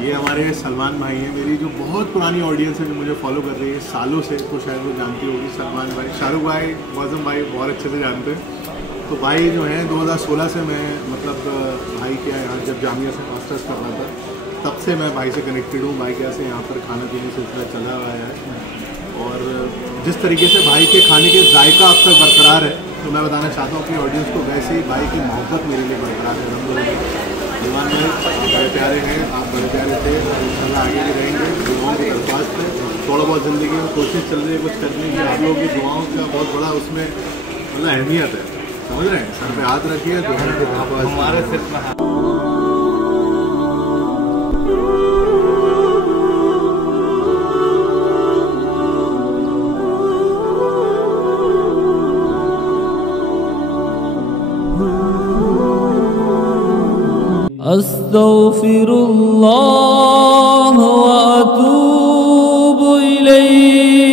ये हमारे सलमान भाई हैं। मेरी जो बहुत पुरानी ऑडियंस है जो मुझे फॉलो कर रही है सालों से, तो शायद वो जानती होगी सलमान भाई। शाहरुख भाई, मौसम भाई बहुत अच्छे से जानते हैं। तो भाई जो हैं 2016 से मैं मतलब भाई के यहाँ जब जामिया से मास्टर्स कर रहा था तब से मैं भाई से कनेक्टेड हूँ। भाई के यहाँ से यहाँ पर खाना पीने सिलसिला चला हुआ है और जिस तरीके से भाई के खाने के जायका अब तक बरकरार है, तो मैं बताना चाहता हूँ अपनी ऑडियंस को वैसे ही भाई की मोहब्बत मेरे लिए बरकरार है। अलहमदुलिल्लाह दीवान में आप बड़े प्यारे हैं, आप बड़े प्यारे थे, इंशाल्लाह आगे भी रहेंगे। दुआओं की दरख्वास्त है, थोड़ा बहुत ज़िंदगी में कोशिश चल रही है कुछ करने की। आप लोगों की दुआओं का बहुत बड़ा उसमें मतलब अहमियत है, समझ रहे हैं। सर पे हाथ रखिए तो हमारे सिर में अस्तग़फिरुल्लाह व अतूबु इलैह।